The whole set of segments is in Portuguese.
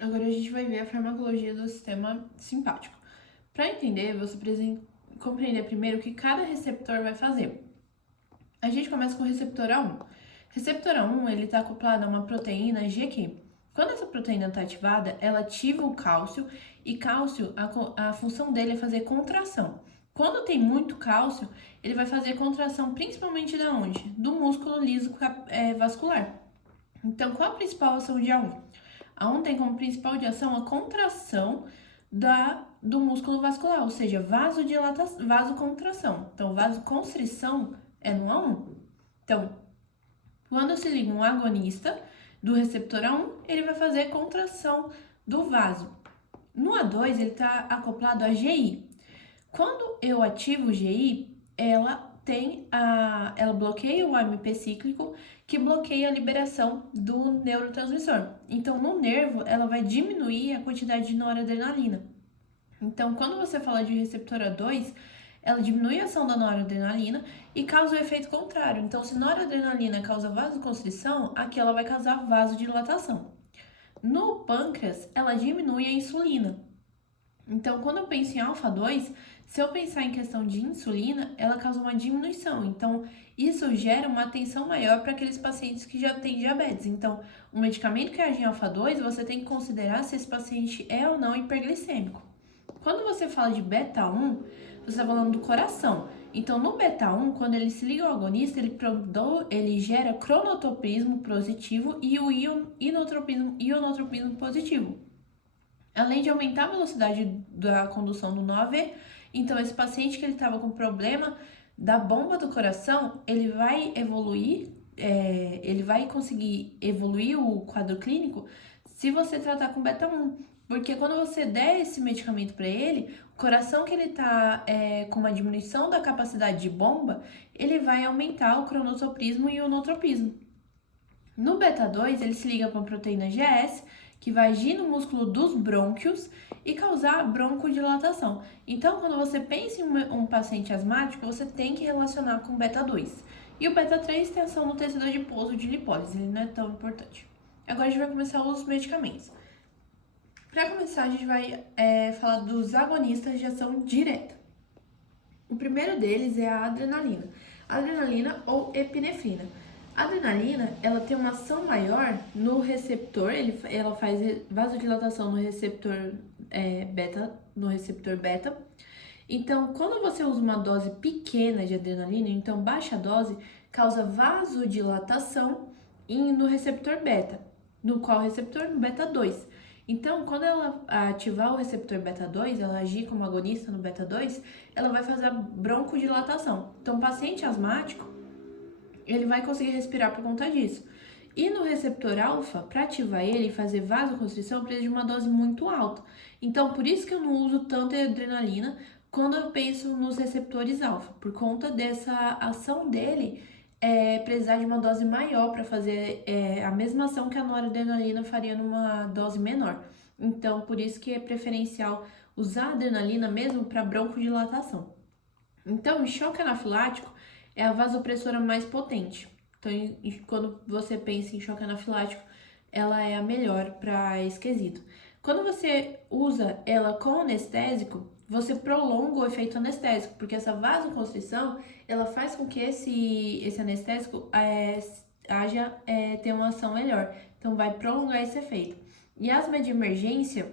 Agora a gente vai ver a farmacologia do sistema simpático. Para entender, você precisa compreender primeiro o que cada receptor vai fazer. A gente começa com o receptor A1. Receptor A1 ele está acoplado a uma proteína GQ. Quando essa proteína está ativada, ela ativa o cálcio e cálcio, a função dele é fazer contração. Quando tem muito cálcio, ele vai fazer contração principalmente da onde? Do músculo liso vascular. Então, qual a principal ação de A1? A1 tem como principal de ação a contração do músculo vascular, ou seja, vasocontração. Então, vasoconstrição é no A1. Então, quando se liga um agonista do receptor A1, ele vai fazer contração do vaso. No A2, ele está acoplado a GI. Quando eu ativo o GI, ela bloqueia o AMP cíclico, que bloqueia a liberação do neurotransmissor. Então, no nervo, ela vai diminuir a quantidade de noradrenalina. Então, quando você fala de receptor A2, ela diminui a ação da noradrenalina e causa o efeito contrário. Então, se noradrenalina causa vasoconstrição, aqui ela vai causar vasodilatação. No pâncreas, ela diminui a insulina. Então, quando eu penso em alfa-2, se eu pensar em questão de insulina, ela causa uma diminuição. Então, isso gera uma atenção maior para aqueles pacientes que já têm diabetes. Então, um medicamento que age em alfa-2, você tem que considerar se esse paciente é ou não hiperglicêmico. Quando você fala de beta-1, você está falando do coração. Então, no beta-1, quando ele se liga ao agonista, ele gera cronotropismo positivo e o ionotropismo positivo. Além de aumentar a velocidade da condução do 9, então esse paciente que ele estava com problema da bomba do coração, ele vai evoluir, ele vai conseguir evoluir o quadro clínico se você tratar com beta-1. Porque quando você der esse medicamento para ele, o coração que ele está com uma diminuição da capacidade de bomba, ele vai aumentar o cronotropismo e o ionotropismo. No beta-2, ele se liga com a proteína GS, que vai agir no músculo dos brônquios e causar broncodilatação. Então, quando você pensa em um paciente asmático, você tem que relacionar com o beta-2. E o beta-3 tem ação no tecido adiposo de lipólise, ele não é tão importante. Agora a gente vai começar os medicamentos. Para começar, a gente vai falar dos agonistas de ação direta. O primeiro deles é a adrenalina. Adrenalina ou epinefrina. A adrenalina, ela tem uma ação maior no receptor, ela faz vasodilatação no receptor beta. Então, quando você usa uma dose pequena de adrenalina, então baixa dose, causa vasodilatação no receptor beta. No qual receptor? No beta 2. Então, quando ela ativar o receptor beta 2, ela agir como agonista no beta 2, ela vai fazer a broncodilatação. Então, o paciente asmático, ele vai conseguir respirar por conta disso. E no receptor alfa, para ativar ele e fazer vasoconstrição, precisa de uma dose muito alta. Então, por isso que eu não uso tanta adrenalina quando eu penso nos receptores alfa, por conta dessa ação dele precisar de uma dose maior para fazer a mesma ação que a noradrenalina faria numa dose menor. Então, por isso que é preferencial usar a adrenalina mesmo para broncodilatação. Então, o choque anafilático é a vasopressora mais potente. Então, quando você pensa em choque anafilático, ela é a melhor para esse quesito. Quando você usa ela com anestésico, você prolonga o efeito anestésico, porque essa vasoconstrição, ela faz com que esse anestésico tenha uma ação melhor. Então, vai prolongar esse efeito. E asma de emergência,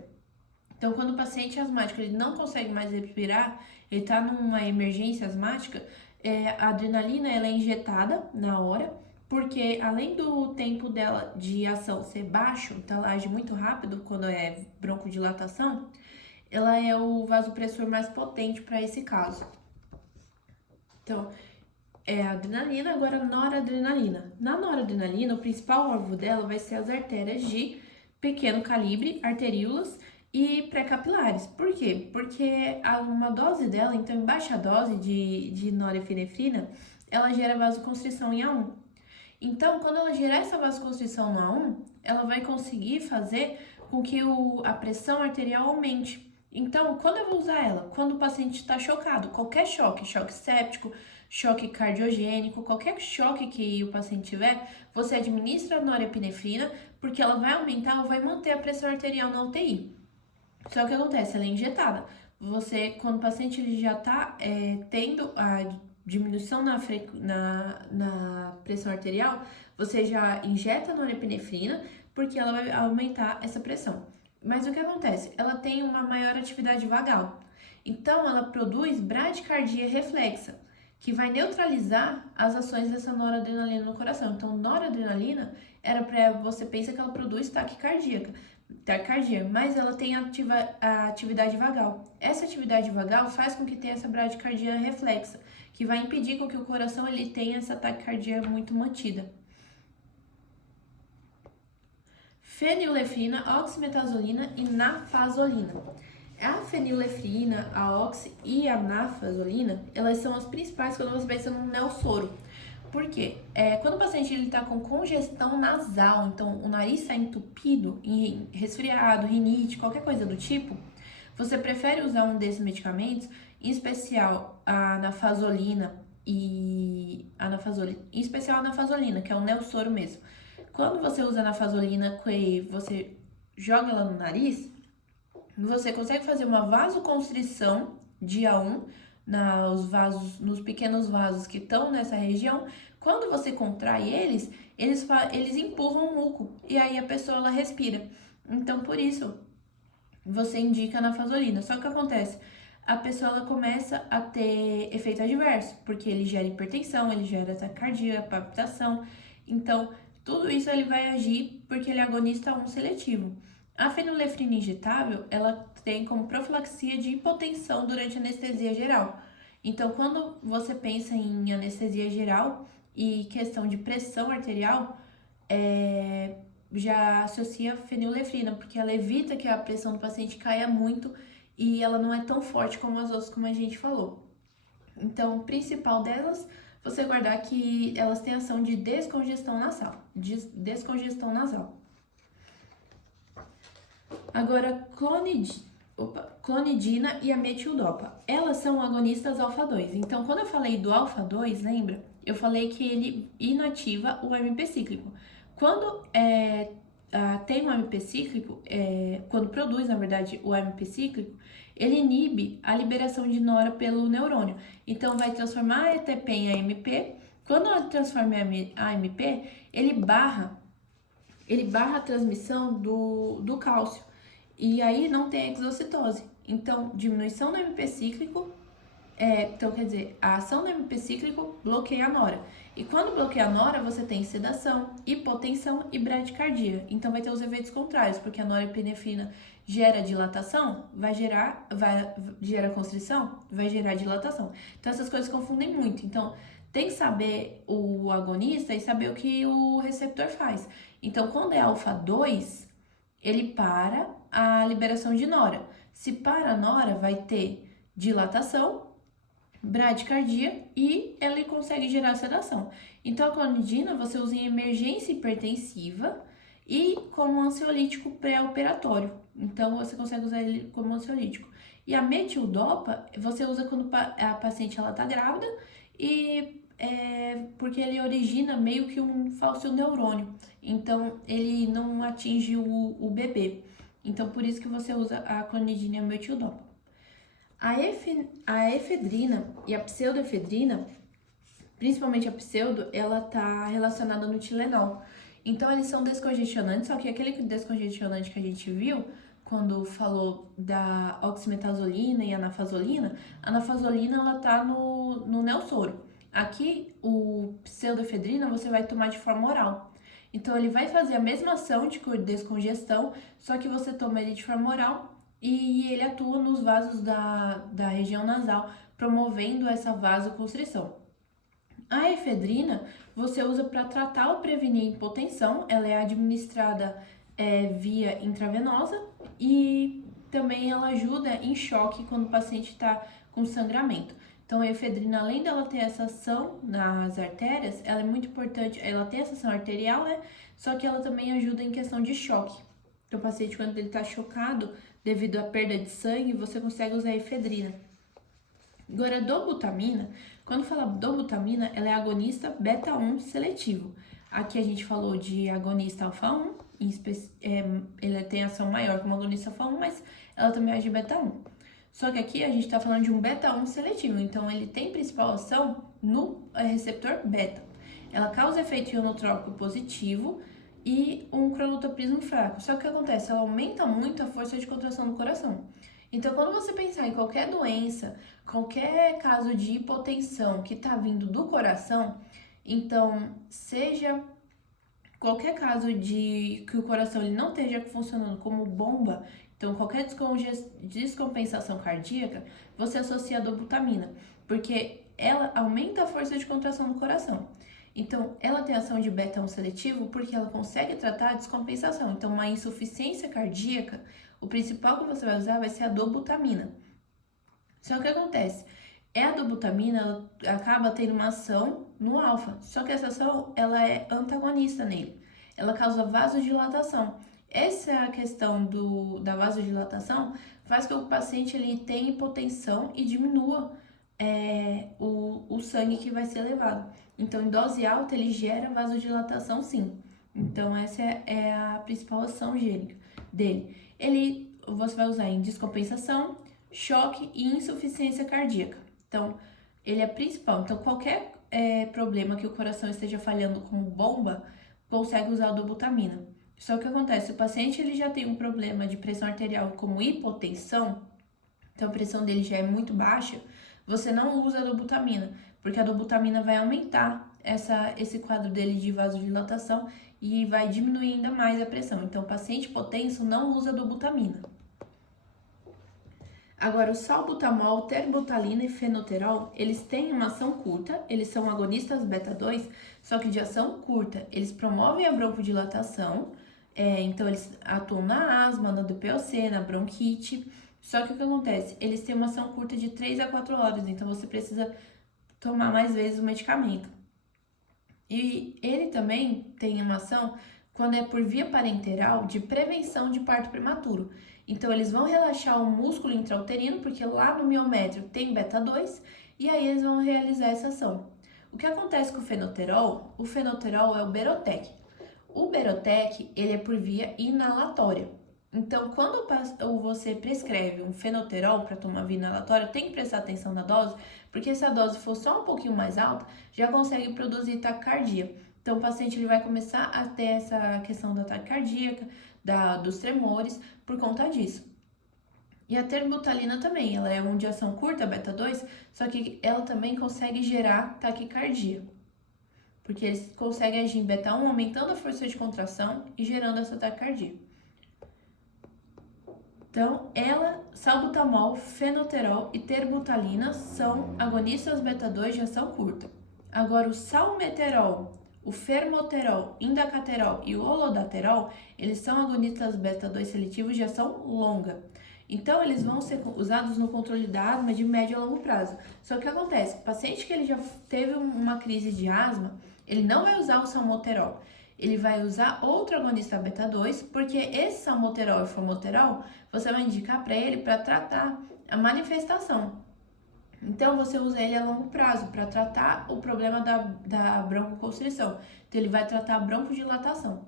então, quando o paciente asmático ele não consegue mais respirar, ele está numa emergência asmática, a adrenalina ela é injetada na hora, porque além do tempo dela de ação ser baixo, então ela age muito rápido quando é broncodilatação, ela é o vasopressor mais potente para esse caso. Então, é a adrenalina, agora a noradrenalina. Na noradrenalina, o principal alvo dela vai ser as artérias de pequeno calibre, arteríolas e pré-capilares. Por quê? Porque uma dose dela, então em baixa dose de norepinefrina, ela gera vasoconstrição em A1. Então, quando ela gerar essa vasoconstrição no A1, ela vai conseguir fazer com que a pressão arterial aumente. Então, quando eu vou usar ela? Quando o paciente está chocado, qualquer choque séptico, choque cardiogênico, qualquer choque que o paciente tiver, você administra a norepinefrina porque ela vai aumentar ou vai manter a pressão arterial na UTI. Só que o que acontece? Ela é injetada. Você, quando o paciente ele já está tendo a diminuição na pressão arterial, você já injeta norepinefrina, porque ela vai aumentar essa pressão. Mas o que acontece? Ela tem uma maior atividade vagal. Então, ela produz bradicardia reflexa, que vai neutralizar as ações dessa noradrenalina no coração. Então, noradrenalina era para você pensa que ela produz taquicardia, mas ela tem a atividade vagal. Essa atividade vagal faz com que tenha essa bradicardia reflexa, que vai impedir com que o coração ele tenha essa taquicardia muito mantida. Fenilefrina, oximetazolina e nafazolina. A fenilefrina, a oxi e a nafazolina, elas são as principais quando você pensa no neossoro. Por quê? Quando o paciente está com congestão nasal, então o nariz está entupido, resfriado, rinite, qualquer coisa do tipo, você prefere usar um desses medicamentos, em especial a nafazolina em especial a nafazolina, que é um neossoro mesmo. Quando você usa a nafazolina, você joga ela no nariz, você consegue fazer uma vasoconstrição dia 1 nos pequenos vasos que estão nessa região. Quando você contrai eles empurram o muco e aí a pessoa ela respira. Então, por isso, você indica a nafazolina. Só que o que acontece? A pessoa ela começa a ter efeito adverso, porque ele gera hipertensão, ele gera taquicardia, palpitação. Então, tudo isso ele vai agir porque ele é agonista 1 seletivo. A fenilefrina injetável, ela tem como profilaxia de hipotensão durante a anestesia geral. Então, quando você pensa em anestesia geral e questão de pressão arterial, já associa a fenilefrina, porque ela evita que a pressão do paciente caia muito e ela não é tão forte como as outras, como a gente falou. Então, o principal delas, você guardar que elas têm ação de descongestão nasal. Agora, clonidina e a metildopa. Elas são agonistas alfa-2. Então, quando eu falei do alfa-2, lembra? Eu falei que ele inativa o AMP cíclico. Quando tem um AMP cíclico, quando produz, na verdade, o AMP cíclico, ele inibe a liberação de nora pelo neurônio. Então, vai transformar a ATP em AMP. Quando ela transforma em AMP, ele barra a transmissão do cálcio. E aí não tem exocitose. Então, diminuição do AMP cíclico, então quer dizer, a ação do AMP cíclico bloqueia a nora. E quando bloqueia a nora, você tem sedação, hipotensão e bradicardia. Então vai ter os efeitos contrários, porque a norepinefrina gera dilatação, gera constrição, vai gerar dilatação. Então essas coisas confundem muito. Então tem que saber o agonista e saber o que o receptor faz. Então quando é alfa-2, ele para a liberação de nora. Se para a nora, vai ter dilatação, bradicardia e ele consegue gerar sedação. Então, a clonidina você usa em emergência hipertensiva e como ansiolítico pré-operatório. Então, você consegue usar ele como ansiolítico. E a metildopa você usa quando a paciente está grávida e porque ele origina meio que um falso neurônio. Então, ele não atinge o bebê. Então, por isso que você usa a clonidina e a metildopa. A efedrina e a pseudoefedrina, principalmente a pseudo, ela tá relacionada no Tilenol. Então, eles são descongestionantes, só que aquele descongestionante que a gente viu, quando falou da oximetazolina e a nafazolina ela tá no neossoro. Aqui, o pseudoefedrina você vai tomar de forma oral. Então, ele vai fazer a mesma ação de descongestão, só que você toma ele de forma oral e ele atua nos vasos da região nasal, promovendo essa vasoconstrição. A efedrina você usa para tratar ou prevenir hipotensão, ela é administrada via intravenosa e também ela ajuda em choque quando o paciente está com sangramento. Então, a efedrina, além dela ter essa ação nas artérias, ela é muito importante, ela tem essa ação arterial, né? Só que ela também ajuda em questão de choque. Então, o paciente, quando ele está chocado devido à perda de sangue, você consegue usar a efedrina. Agora, a dobutamina, quando fala dobutamina, ela é agonista beta-1 seletivo. Aqui a gente falou de agonista alfa-1 ele tem ação maior que uma agonista FA1, mas ela também age beta-1. Só que aqui a gente está falando de um beta-1 seletivo, então ele tem principal ação no receptor beta. Ela causa efeito ionotrópico positivo e um cronotropismo fraco. Só que o que acontece? Ela aumenta muito a força de contração do coração. Então, quando você pensar em qualquer doença, qualquer caso de hipotensão que está vindo do coração, então, seja qualquer caso de que o coração ele não esteja funcionando como bomba, então qualquer descompensação cardíaca, você associa a dobutamina, porque ela aumenta a força de contração do coração. Então, ela tem ação de beta-1 seletivo porque ela consegue tratar a descompensação. Então, uma insuficiência cardíaca, o principal que você vai usar vai ser a dobutamina. Só que o que acontece? A dobutamina acaba tendo uma ação no alfa, só que essa ação ela é antagonista nele. Ela causa vasodilatação. Essa é a questão da vasodilatação, faz com que o paciente ele tenha hipotensão e diminua o sangue que vai ser levado. Então, em dose alta, ele gera vasodilatação, sim. Então, essa é a principal ação dele. Você vai usar em descompensação, choque e insuficiência cardíaca. Então, ele é principal. Então, qualquer problema que o coração esteja falhando como bomba, consegue usar a dobutamina. Só que acontece, o paciente ele já tem um problema de pressão arterial como hipotensão, então a pressão dele já é muito baixa, você não usa a dobutamina, porque a dobutamina vai aumentar esse quadro dele de vasodilatação e vai diminuir ainda mais a pressão. Então, o paciente hipotenso não usa a dobutamina. Agora, o salbutamol, terbutalina e fenoterol, eles têm uma ação curta, eles são agonistas beta-2, só que de ação curta. Eles promovem a broncodilatação, então eles atuam na asma, na DPOC, na bronquite. Só que o que acontece? Eles têm uma ação curta de 3 a 4 horas, então você precisa tomar mais vezes o medicamento. E ele também tem uma ação quando é por via parenteral de prevenção de parto prematuro. Então, eles vão relaxar o músculo intrauterino, porque lá no miométrio tem beta-2, e aí eles vão realizar essa ação. O que acontece com o fenoterol? O fenoterol é o Berotec. O Berotec, ele é por via inalatória. Então, quando você prescreve um fenoterol para tomar via inalatória, tem que prestar atenção na dose, porque se a dose for só um pouquinho mais alta, já consegue produzir taquicardia. Então, o paciente ele vai começar a ter essa questão da taquicardia, dos tremores, por conta disso. E a terbutalina também, ela é uma de ação curta, beta-2, só que ela também consegue gerar taquicardia. Porque eles conseguem agir em beta-1, aumentando a força de contração e gerando essa taquicardia. Então, salbutamol, fenoterol e terbutalina são agonistas beta-2 de ação curta. Agora, o salmeterol, o fermoterol, indacaterol e o holodaterol, eles são agonistas beta-2 seletivos de ação longa. Então, eles vão ser usados no controle da asma de médio a longo prazo. Só que o que acontece? O paciente que ele já teve uma crise de asma, ele não vai usar o salmeterol. Ele vai usar outro agonista beta-2, porque esse salmeterol e formoterol, você vai indicar para ele para tratar a manifestação. Então, você usa ele a longo prazo para tratar o problema da broncoconstrição. Então, ele vai tratar a broncodilatação.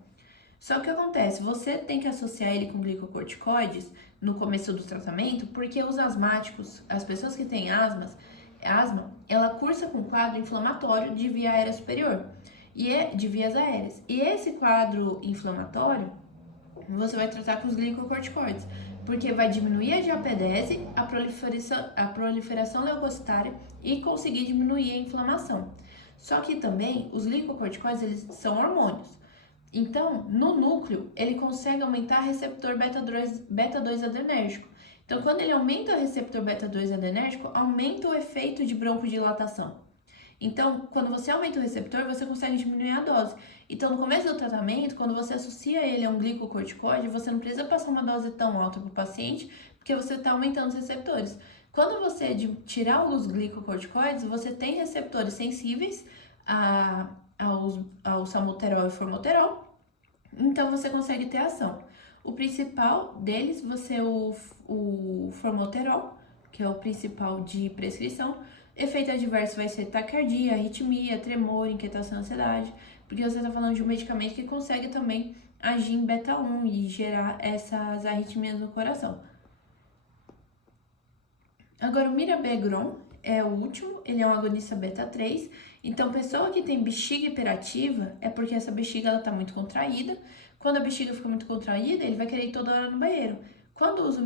Só que o que acontece? Você tem que associar ele com glicocorticoides no começo do tratamento, porque os asmáticos, as pessoas que têm asma, ela cursa com quadro inflamatório de via aérea superior, de vias aéreas. E esse quadro inflamatório, você vai tratar com os glicocorticoides, porque vai diminuir a diapedese, a proliferação leucocitária e conseguir diminuir a inflamação. Só que também, os glicocorticoides, eles são hormônios. Então, no núcleo, ele consegue aumentar o receptor beta-2 adrenérgico. Então, quando ele aumenta o receptor beta-2 adrenérgico, aumenta o efeito de broncodilatação. Então, quando você aumenta o receptor, você consegue diminuir a dose. Então, no começo do tratamento, quando você associa ele a um glicocorticoide, você não precisa passar uma dose tão alta para o paciente, porque você está aumentando os receptores. Quando você tirar os glicocorticoides, você tem receptores sensíveis ao salmeterol e formoterol, então você consegue ter ação. O principal deles, o formoterol, que é o principal de prescrição. Efeito adverso vai ser taquicardia, arritmia, tremor, inquietação, ansiedade, porque você está falando de um medicamento que consegue também agir em beta-1 e gerar essas arritmias no coração. Agora, o mirabegron é o último, ele é um agonista beta-3. Então, pessoa que tem bexiga hiperativa é porque essa bexiga ela tá muito contraída. Quando a bexiga fica muito contraída, ele vai querer ir toda hora no banheiro. Quando usa o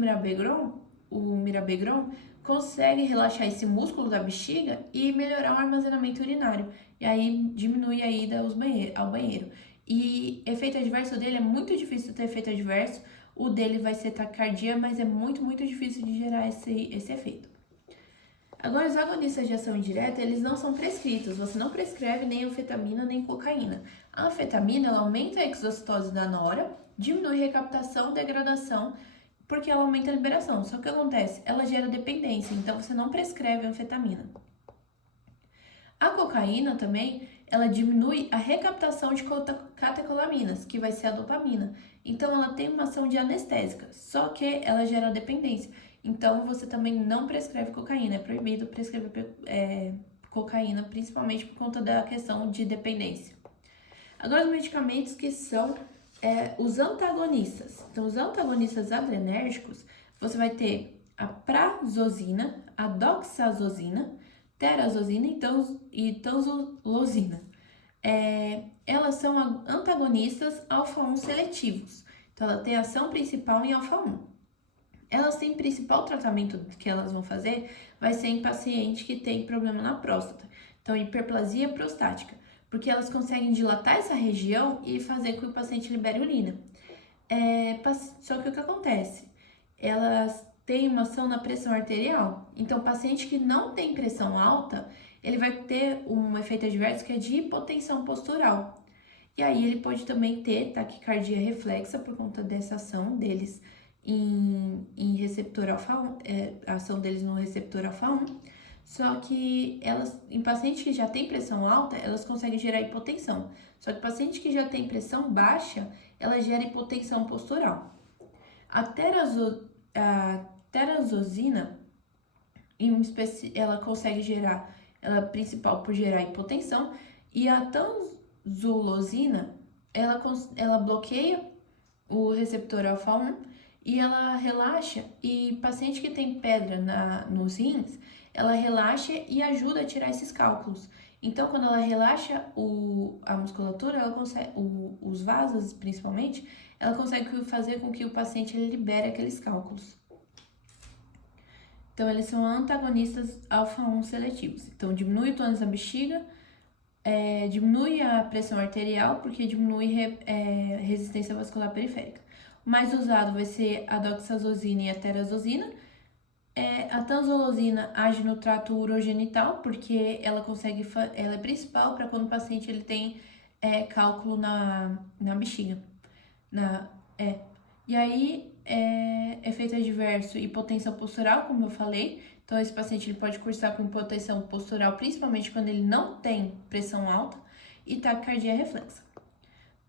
mirabegron consegue relaxar esse músculo da bexiga e melhorar o armazenamento urinário. E aí diminui a ida ao banheiro. E efeito adverso dele é muito difícil ter efeito adverso. O dele vai ser taquicardia, mas é muito, muito difícil de gerar esse efeito. Agora, os agonistas de ação indireta, eles não são prescritos. Você não prescreve nem anfetamina, nem cocaína. A anfetamina, ela aumenta a exocitose da nora, diminui recaptação, degradação, porque ela aumenta a liberação. Só que o que acontece? Ela gera dependência, então você não prescreve anfetamina. A cocaína também, ela diminui a recaptação de catecolaminas, que vai ser a dopamina. Então, ela tem uma ação de anestésica, só que ela gera dependência. Então, você também não prescreve cocaína. É proibido prescrever cocaína, principalmente por conta da questão de dependência. Agora, os medicamentos que são os antagonistas. Então, os antagonistas adrenérgicos, você vai ter a prazosina, a doxazosina, terazosina e tanzolosina. Elas são antagonistas alfa-1 seletivos. Então, ela tem ação principal em alfa-1. Elas têm principal tratamento que elas vão fazer vai ser em paciente que tem problema na próstata. Então, hiperplasia prostática, porque elas conseguem dilatar essa região e fazer com que o paciente libere urina. Só que o que acontece? Elas têm uma ação na pressão arterial. Então, o paciente que não tem pressão alta, ele vai ter um efeito adverso que é de hipotensão postural. E aí, ele pode também ter taquicardia reflexa por conta dessa ação deles em receptor alfa-1, a ação deles no receptor alfa-1. Só que em pacientes que já tem pressão alta, elas conseguem gerar hipotensão. Só que paciente que já tem pressão baixa, ela gera hipotensão postural. A terazosina, ela consegue gerar, ela é principal por gerar hipotensão, e a tanzolosina, ela bloqueia o receptor alfa-1 e ela relaxa, e paciente que tem pedra nos rins, ela relaxa e ajuda a tirar esses cálculos. Então, quando ela relaxa a musculatura, ela consegue, os vasos principalmente, ela consegue fazer com que o paciente ele libere aqueles cálculos. Então, eles são antagonistas alfa-1 seletivos. Então, diminui o tônus da bexiga, diminui a pressão arterial, porque diminui resistência vascular periférica. O mais usado vai ser a doxazosina e a terazosina. A tanzolosina age no trato urogenital, porque ela é principal para quando o paciente ele tem cálculo na bexiga. E aí, efeito adverso, hipotensão postural, como eu falei. Então, esse paciente ele pode cursar com hipotensão postural, principalmente quando ele não tem pressão alta, e taquicardia reflexa.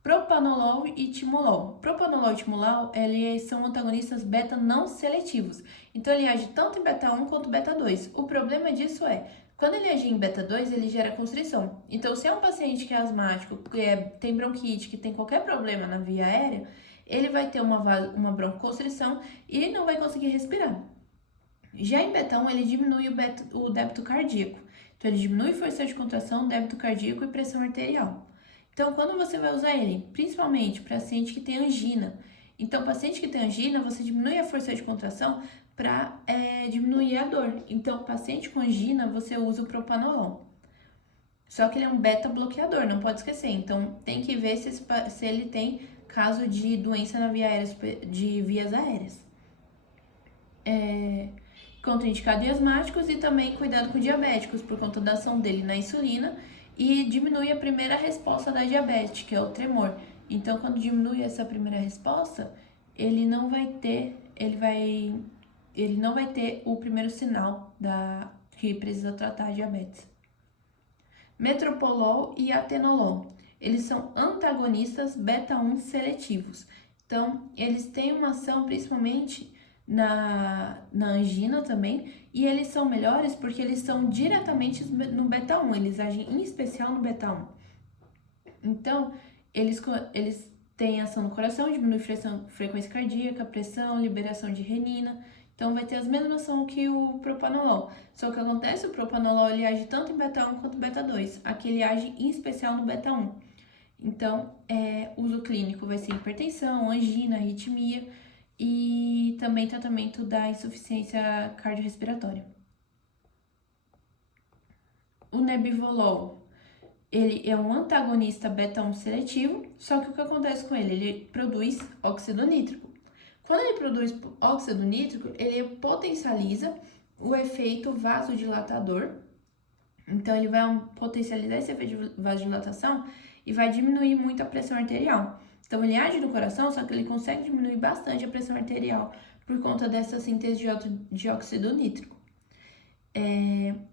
Propanolol e timolol. Propanolol e timolol, eles são antagonistas beta não seletivos. Então, ele age tanto em beta-1 quanto beta-2. O problema disso quando ele agir em beta-2, ele gera constrição. Então, se é um paciente que é asmático, que tem bronquite, que tem qualquer problema na via aérea, ele vai ter uma broncoconstrição e não vai conseguir respirar. Já em beta-1, ele diminui o débito cardíaco. Então, ele diminui força de contração, débito cardíaco e pressão arterial. Então, quando você vai usar ele? Principalmente para paciente que tem angina. Então, paciente que tem angina, você diminui a força de contração para diminuir a dor. Então, paciente com angina, você usa o propanolol. Só que ele é um beta-bloqueador, não pode esquecer. Então, tem que ver se ele tem caso de doença de vias aéreas. Contraindicado em asmáticos e também cuidado com diabéticos, por conta da ação dele na insulina, e diminui a primeira resposta da diabetes, que é o tremor. Então, quando diminui essa primeira resposta, ele não vai ter o primeiro sinal que precisa tratar a diabetes. Metropolol e atenolol. Eles são antagonistas beta-1 seletivos. Então, eles têm uma ação principalmente na angina também, e eles são melhores porque eles são diretamente no beta-1, eles agem em especial no beta-1. Então, eles tem ação no coração, diminui frequência cardíaca, pressão, liberação de renina. Então, vai ter as mesmas ações que o propanolol. Só que o que acontece, o propanolol ele age tanto em beta 1 quanto beta 2. Aqui ele age em especial no beta 1. Então, uso clínico vai ser hipertensão, angina, arritmia e também tratamento da insuficiência cardiorrespiratória. O nebivolol, ele é um antagonista beta-1 seletivo, só que o que acontece com ele? Ele produz óxido nítrico. Quando ele produz óxido nítrico, ele potencializa o efeito vasodilatador. Então, ele vai potencializar esse efeito de vasodilatação e vai diminuir muito a pressão arterial. Então, ele age no coração, só que ele consegue diminuir bastante a pressão arterial por conta dessa síntese de óxido nítrico.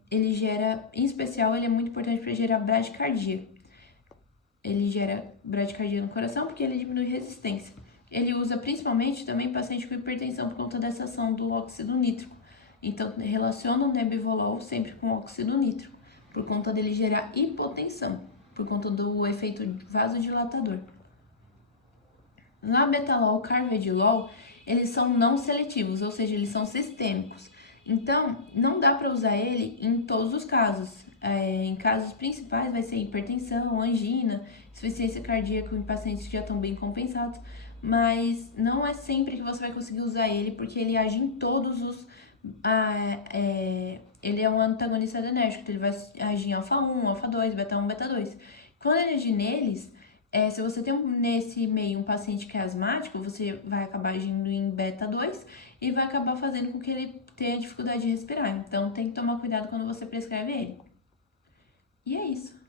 Ele gera, em especial, ele é muito importante para gerar bradicardia. Ele gera bradicardia no coração porque ele diminui resistência. Ele usa principalmente também em paciente com hipertensão por conta dessa ação do óxido nítrico. Então, relaciona o nebivolol sempre com óxido nítrico, por conta dele gerar hipotensão, por conta do efeito vasodilatador. Labetalol, carvedilol, eles são não seletivos, ou seja, eles são sistêmicos. Então, não dá para usar ele em todos os casos. Em casos principais vai ser hipertensão, angina, insuficiência cardíaca em pacientes que já estão bem compensados, mas não é sempre que você vai conseguir usar ele, porque ele age em todos os... ele é um antagonista adrenérgico, então ele vai agir em alfa 1, alfa 2, beta 1, beta 2. Quando ele agir neles, se você tem nesse meio um paciente que é asmático, você vai acabar agindo em beta 2 e vai acabar fazendo com que ele tenha dificuldade de respirar. Então, tem que tomar cuidado quando você prescreve ele. E é isso.